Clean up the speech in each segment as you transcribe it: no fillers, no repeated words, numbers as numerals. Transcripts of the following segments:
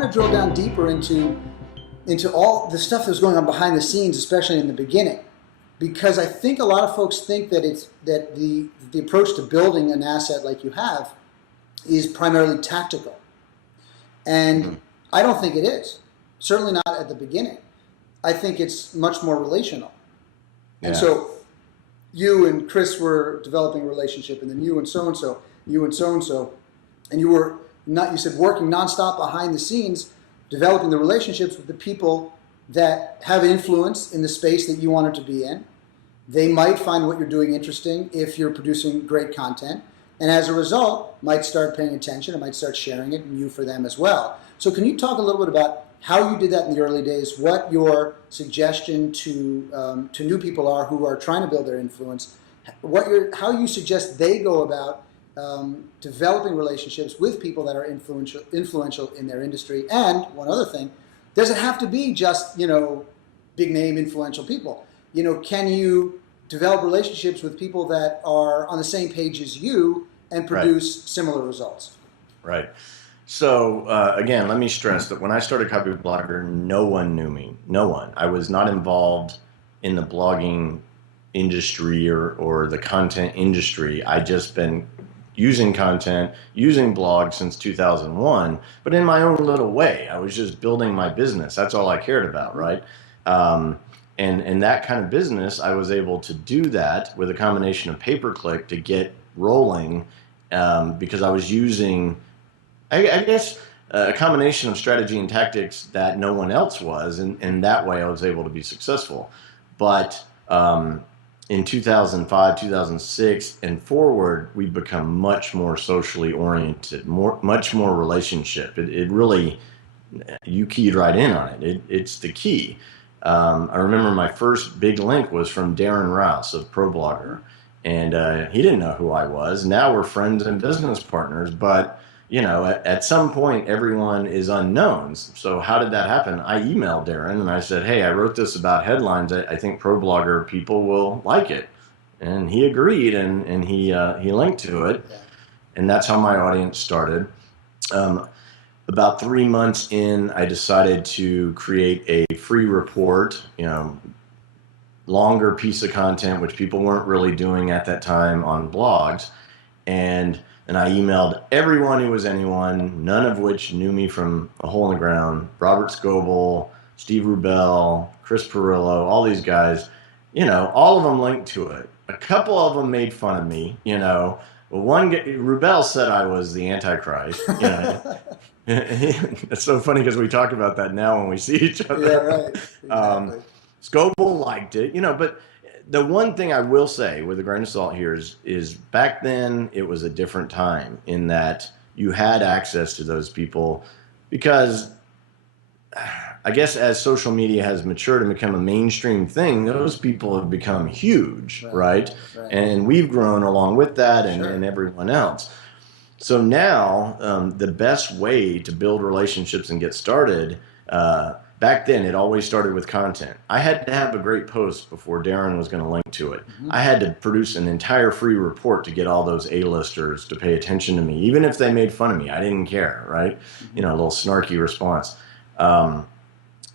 want to drill down deeper into all the stuff that's going on behind the scenes, especially in the beginning, because I think a lot of folks think that the approach to building an asset like you have is primarily tactical, and I don't think it is. Certainly not at the beginning. I think it's much more relational. And so you and Chris were developing a relationship, and then you and so-and-so, and you said working nonstop behind the scenes, developing the relationships with the people that have influence in the space that you wanted to be in. They might find what you're doing interesting if you're producing great content, and as a result, might start paying attention and might start sharing it, and you for them as well. So can you talk a little bit about how you did that in the early days, what your suggestion to new people are who are trying to build their influence, how you suggest they go about developing relationships with people that are influential in their industry, and one other thing, does it have to be just big name influential people? Can you develop relationships with people that are on the same page as you and produce similar results? Right. So again, let me stress that when I started Copyblogger, no one knew me. No one. I was not involved in the blogging industry or the content industry. I just been using content, using blogs since 2001, but in my own little way. I was just building my business. That's all I cared about, right? And that kind of business, I was able to do that with a combination of pay-per-click to get rolling because I was using, I guess, a combination of strategy and tactics that no one else was, and that way I was able to be successful. But in 2005, 2006, and forward, we've become much more socially oriented, much more relationship. It really, you keyed right in on it. It's the key. I remember my first big link was from Darren Rouse of ProBlogger, and he didn't know who I was. Now we're friends and business partners, but at some point, everyone is unknowns. So how did that happen? I emailed Darren and I said, hey, I wrote this about headlines. I think ProBlogger people will like it. And he agreed, and he linked to it. And that's how my audience started. About 3 months in, I decided to create a free report, longer piece of content, which people weren't really doing at that time on blogs. And I emailed everyone who was anyone, none of which knew me from a hole in the ground. Robert Scoble, Steve Rubel, Chris Pirillo, all these guys, all of them linked to it. A couple of them made fun of me, Rubel said I was the Antichrist. It's so funny because we talk about that now when we see each other. Yeah, right. Exactly. Scoble liked it, but the one thing I will say with a grain of salt here is back then it was a different time in that you had access to those people because I guess as social media has matured and become a mainstream thing, those people have become huge, right? And we've grown along with that and everyone else. So now the best way to build relationships and get started, back then, it always started with content. I had to have a great post before Darren was going to link to it. I had to produce an entire free report to get all those A-listers to pay attention to me, even if they made fun of me. I didn't care, right? A little snarky response.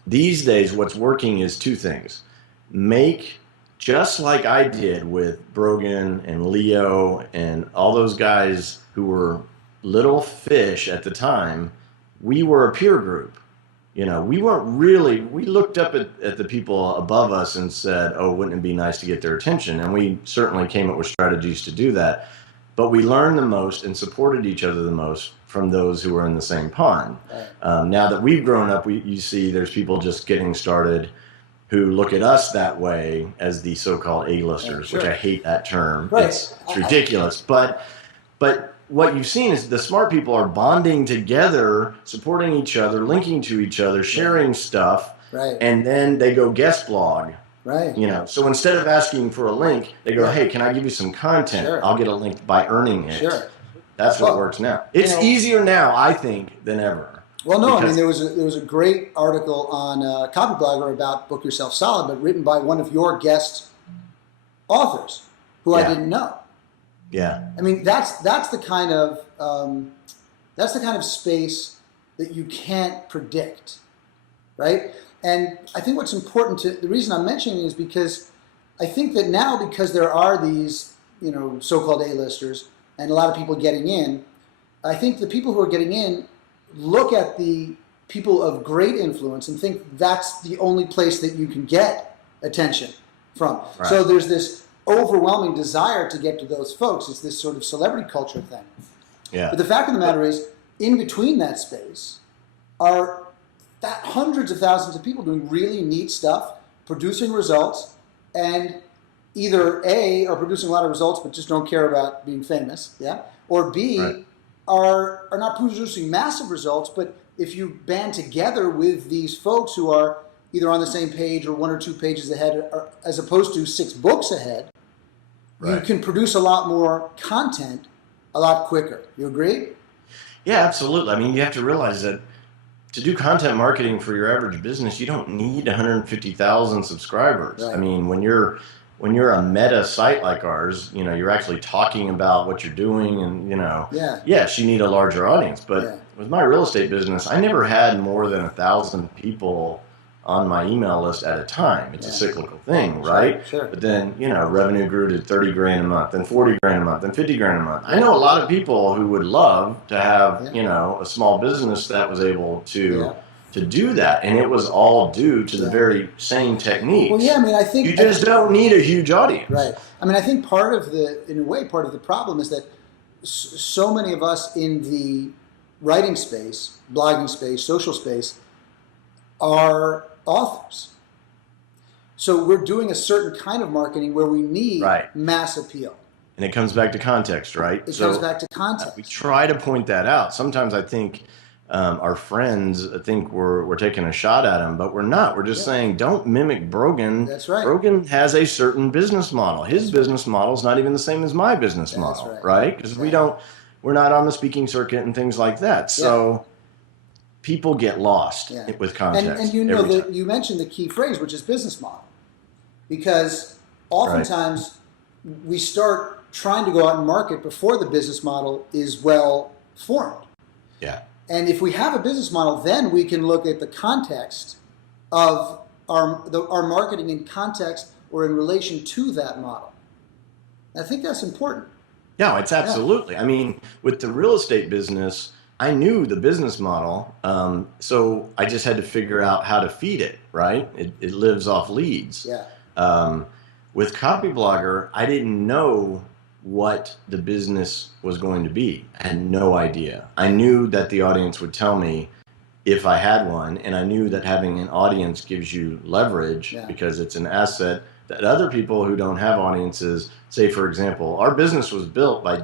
These days, what's working is two things. Make, just like I did with Brogan and Leo and all those guys who were little fish at the time, we were a peer group. We weren't really, we looked up at the people above us and said, oh, wouldn't it be nice to get their attention? And we certainly came up with strategies to do that. But we learned the most and supported each other the most from those who were in the same pond. Now that we've grown up, you see there's people just getting started who look at us that way as the so-called A-listers, which I hate that term. It's ridiculous. But what you've seen is the smart people are bonding together, supporting each other, linking to each other, sharing stuff, and then they go guest blog. So instead of asking for a link, they go, hey, can I give you some content? I'll get a link by earning it. That's what works now. It's easier now, I think, than ever. Well, no, I mean, there was a great article on Copyblogger about Book Yourself Solid, but written by one of your guest authors who I didn't know. Yeah. I mean, that's the kind of space that you can't predict, right? And I think what's important the reason I'm mentioning is because I think that now, because there are these, so-called A-listers and a lot of people getting in, I think the people who are getting in look at the people of great influence and think that's the only place that you can get attention from. Right. So there's this overwhelming desire to get to those folks. It's this sort of celebrity culture thing. Yeah. But the fact of the matter is, in between that space are hundreds of thousands of people doing really neat stuff, producing results, and either A, are producing a lot of results but just don't care about being famous, yeah, or B, right. are not producing massive results, but if you band together with these folks who are either on the same page or 1 or 2 pages ahead, or, as opposed to 6 books ahead, you can produce a lot more content a lot quicker. You agree? Yeah, absolutely. I mean, you have to realize that to do content marketing for your average business, you don't need 150,000 subscribers. Right. I mean, when you're a meta site like ours, you're actually talking about what you're doing, and yes, you need a larger audience. But with my real estate business, I never had more than 1,000 people on my email list at a time. It's a cyclical thing, right? Sure. But then, revenue grew to 30 grand a month, then 40 grand a month, then 50 grand a month. I know a lot of people who would love to have, a small business that was able to do that. And it was all due to the very same techniques. Well, yeah, I mean, I think you just don't need a huge audience. Right. I mean, I think part of the problem is that so many of us in the writing space, blogging space, social space, are authors. So we're doing a certain kind of marketing where we need mass appeal. And it comes back to context, right? It comes back to context. We try to point that out. Sometimes I think our friends think we're taking a shot at them, but we're not. We're just saying, don't mimic Brogan. That's right. Brogan has a certain business model. His business model is not even the same as my business model, right? Because we're not on the speaking circuit and things like that. So people get lost with context. And you mentioned the key phrase, which is business model, because oftentimes we start trying to go out and market before the business model is well formed. Yeah. And if we have a business model, then we can look at the context of our marketing in context or in relation to that model. I think that's important. No, it's absolutely. I mean, with the real estate business, I knew the business model, so I just had to figure out how to feed it, right? It lives off leads. Yeah. With Copyblogger, I didn't know what the business was going to be. I had no idea. I knew that the audience would tell me if I had one, and I knew that having an audience gives you leverage because it's an asset that other people who don't have audiences, say for example, our business was built by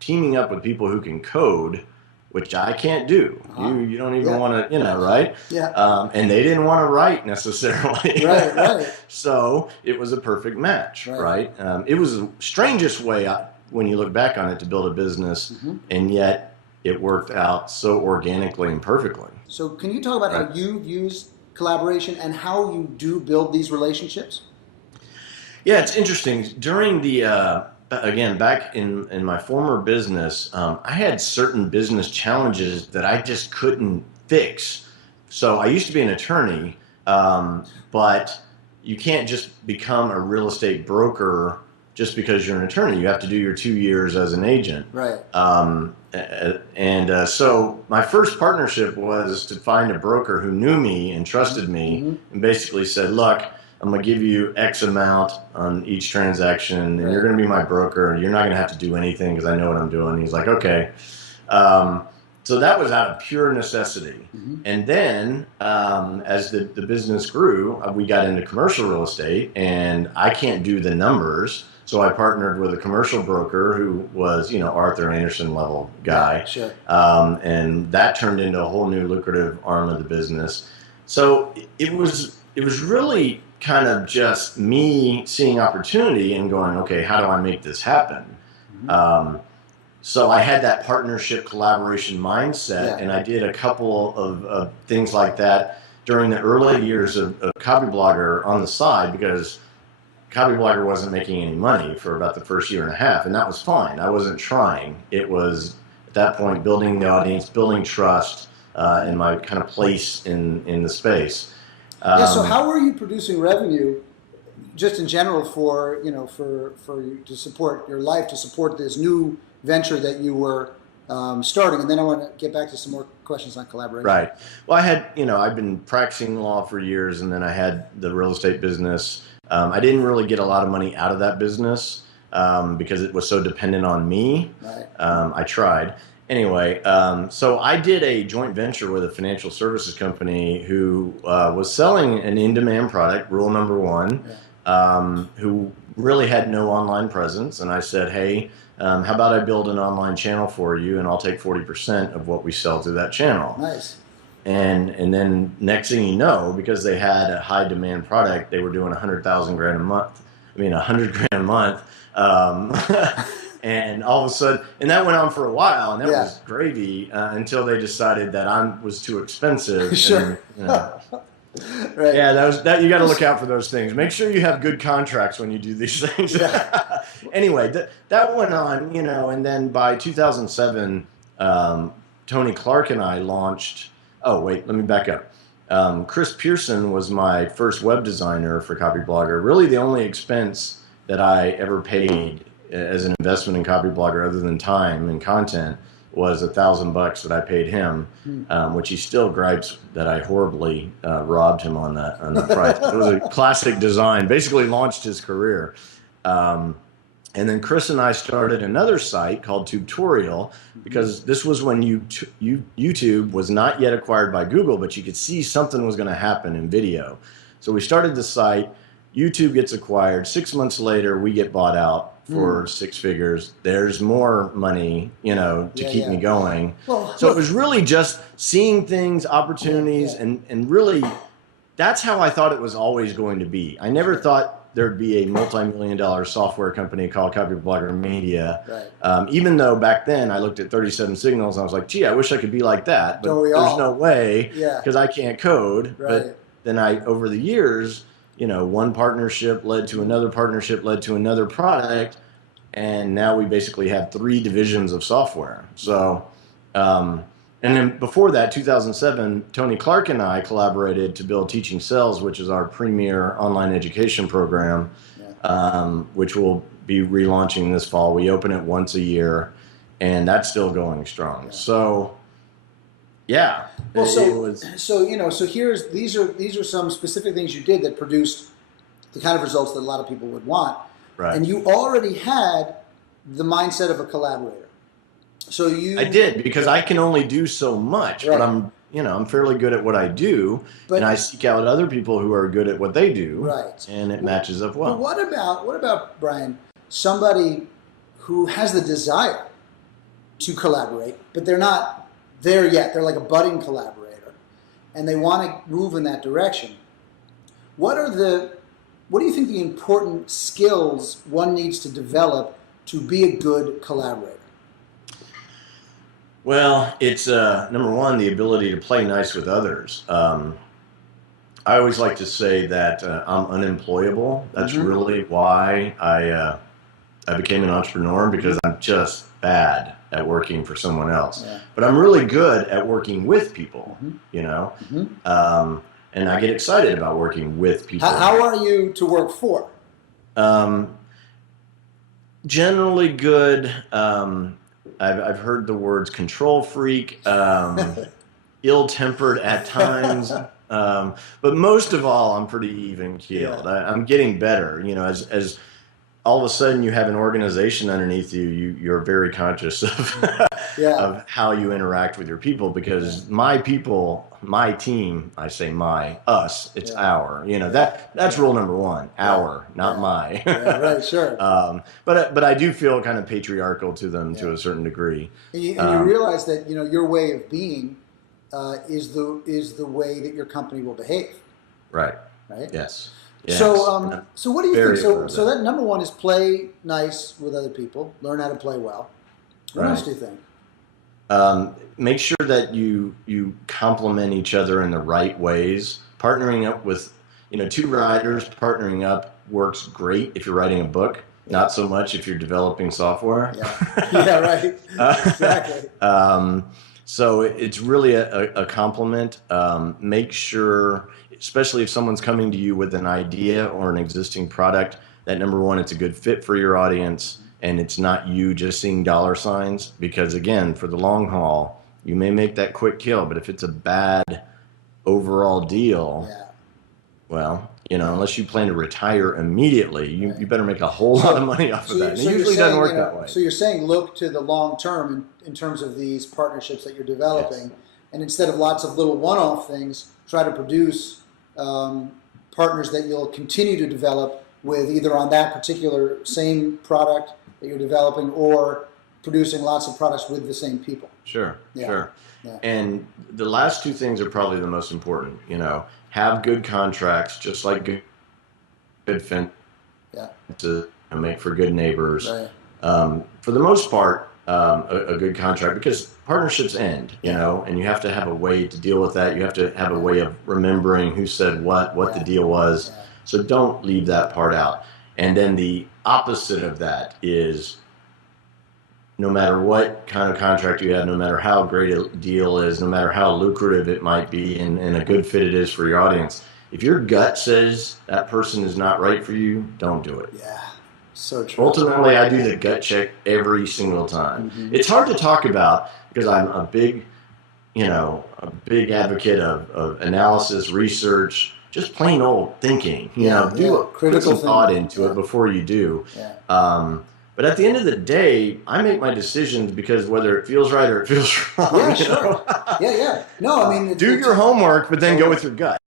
teaming up with people who can code, which I can't do. You don't even want to, right? Yeah. And they didn't want to write necessarily. Right. So it was a perfect match, right? It was the strangest way, when you look back on it, to build a business, and yet it worked out so organically and perfectly. So can you talk about how you use collaboration and how you do build these relationships? Yeah, it's interesting. During the again, back in my former business, I had certain business challenges that I just couldn't fix. So I used to be an attorney, but you can't just become a real estate broker just because you're an attorney. You have to do your 2 years as an agent. Right. So my first partnership was to find a broker who knew me and trusted me, and basically said, look, I'm going to give you X amount on each transaction, and you're going to be my broker. You're not going to have to do anything because I know what I'm doing. He's like, okay. So that was out of pure necessity. And then as the business grew, we got into commercial real estate, and I can't do the numbers. So I partnered with a commercial broker who was, Arthur Anderson level guy. Sure. And that turned into a whole new lucrative arm of the business. So it was really kind of just me seeing opportunity and going, okay, how do I make this happen? So I had that partnership collaboration mindset, and I did a couple of things like that during the early years of Copyblogger on the side, because Copyblogger wasn't making any money for about the first year and a half, and that was fine. I wasn't trying. It was, at that point, building the audience, building trust, and my kind of place in the space. Yeah. So how are you producing revenue, just in general, for you to support your life, to support this new venture that you were starting? And then I want to get back to some more questions on collaboration. Right. Well, I've been practicing law for years, and then I had the real estate business. I didn't really get a lot of money out of that business because it was so dependent on me. Right. I tried. Anyway, so I did a joint venture with a financial services company who was selling an in-demand product, rule number one, who really had no online presence. And I said, hey, how about I build an online channel for you, and I'll take 40% of what we sell through that channel. Nice. And then next thing you know, because they had a high demand product, they were doing 100,000 grand a month. I mean, 100 grand a month. And all of a sudden, and that went on for a while, and that was gravy until they decided that I was too expensive. Sure. And, Right. Yeah, that you got to look out for those things. Make sure you have good contracts when you do these things. Yeah. Anyway, that went on, and then by 2007, Tony Clark and I launched. Oh wait, let me back up. Chris Pearson was my first web designer for Copyblogger. Really, the only expense that I ever paid as an investment in Copyblogger, other than time and content, was $1,000 that I paid him, which he still gripes that I horribly robbed him on the price. It was a classic design, basically launched his career. And then Chris and I started another site called Tutorial, because this was when YouTube was not yet acquired by Google, but you could see something was going to happen in video. So we started the site. YouTube gets acquired. 6 months later, we get bought out for 6 figures. There's more money, to keep me going. Well, so it was really just seeing things, opportunities, and really that's how I thought it was always going to be. I never thought there'd be a multi-million-dollar software company called Copyblogger Media. Right. Even though back then I looked at 37 Signals and I was like, gee, I wish I could be like that, but Don't we there's all? no way Yeah. because I can't code. Right. But then over the years, one partnership led to another partnership, led to another product, and now we basically have 3 divisions of software. So, and then before that, 2007, Tony Clark and I collaborated to build Teaching Sells, which is our premier online education program, which we'll be relaunching this fall. We open it once a year, and that's still going strong. So, yeah. Well, so these are some specific things you did that produced the kind of results that a lot of people would want. Right. And you already had the mindset of a collaborator. So I did, because I can only do so much, Right. but I'm fairly good at what I do, and I seek out other people who are good at what they do. Right. And it matches up well. But what about Brian, somebody who has the desire to collaborate, but they're not there yet. They're like a budding collaborator, and they want to move in that direction. What do you think the important skills one needs to develop to be a good collaborator? Well, it's number one, the ability to play nice with others. I always like to say that I'm unemployable. That's really why I became an entrepreneur, because I'm just bad at working for someone else. Yeah. But I'm really good at working with people, and I get excited about working with people. How are you to work for? Generally good. I've heard the words control freak, ill-tempered at times, but most of all, I'm pretty even-keeled. Yeah. I'm getting better. As all of a sudden you have an organization underneath you, you're very conscious of of how you interact with your people, because my people, my team, I say us, it's our. That's rule number one, our, not my. Right, sure. But I do feel kind of patriarchal to them to a certain degree. And you realize that your way of being is the way that your company will behave. Right. Right. Yes. So what do you think? So that number one is play nice with other people, learn how to play well. What else do you think? Make sure that you complement each other in the right ways. Partnering up with, 2 writers, partnering up works great if you're writing a book. Not so much if you're developing software. Yeah, right. Exactly. So it's really a compliment. Make sure, especially if someone's coming to you with an idea or an existing product, that number one, it's a good fit for your audience and it's not you just seeing dollar signs. Because again, for the long haul, you may make that quick kill, but if it's a bad overall deal, Yeah. well, unless you plan to retire immediately, you better make a whole lot of money off of that. And it usually doesn't work that way. So you're saying look to the long term in terms of these partnerships that you're developing, Yes. and instead of lots of little one-off things, try to produce partners that you'll continue to develop with, either on that particular same product that you're developing or producing lots of products with the same people. Sure, Yeah. sure. Yeah. And the last two things are probably the most important. Have good contracts, just like good fence Yeah. to make for good neighbors. Right. For the most part, a good contract, because partnerships end, and you have to have a way to deal with that. You have to have a way of remembering who said what the deal was. Yeah. So don't leave that part out. And then the opposite of that is, no matter what kind of contract you have, no matter how great a deal is, no matter how lucrative it might be and a good fit it is for your audience, if your gut says that person is not right for you, don't do it. Yeah. So true. Ultimately, I do the gut check every single time. Mm-hmm. It's hard to talk about because I'm a big advocate of analysis, research, just plain old thinking. Put some thought into it before you do. Yeah. But at the end of the day, I make my decisions because whether it feels right or it feels wrong. Yeah, sure. Yeah. No, I mean, do your homework, but then go with your gut.